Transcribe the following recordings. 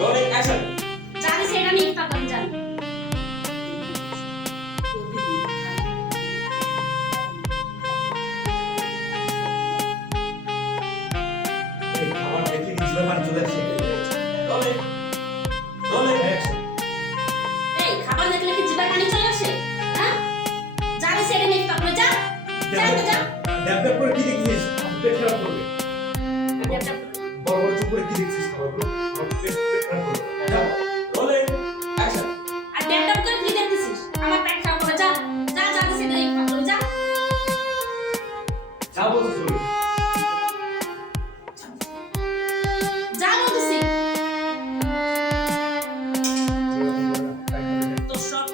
Rolling action. জানি সেটা নিয়ে তারপর জানি এই খাবার দেখলে কি জিভার চলে আসে? Rolling. Rolling action. এই খাবার দেখলে কি জিভে পানি চলে আসে হ্যাঁ জানি সেটা নিয়ে তারপর যা যা তো যা ড্যাব ড্যাব করে কি দেখছিস? পেট খারাপ করবে। বড় বড় চুপ করে কি দেখছিস খাবারগুলো? পেট খারাপ করবে। যাও। Rolling action. আর ড্যাপ করে কি দেখতেছিস আমার পেট খারাপ করে যা যা জানি সেটা নিয়ে তারপর যা যা বলছিস বলো। যা বলতেছি তো সব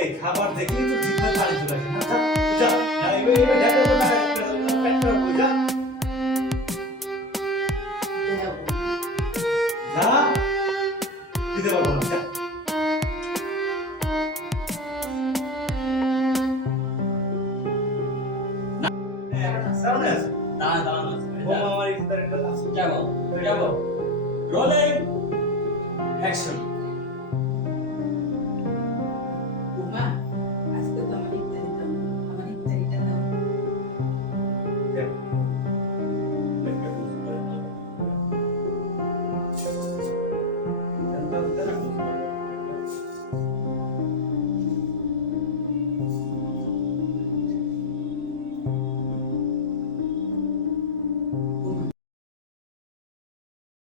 এই খাবার দেখলেই তো জিভে পানি চলে আসে। না যা যা এবার ড্যাব ড্যাব করে পেট খারাপ করবে যা। যা দিতে পারবো না যা। সামনে আছে দাঁড়ানো আছে। ও আমার ইফতারের কথা আছে যাবো যাবো রোলিং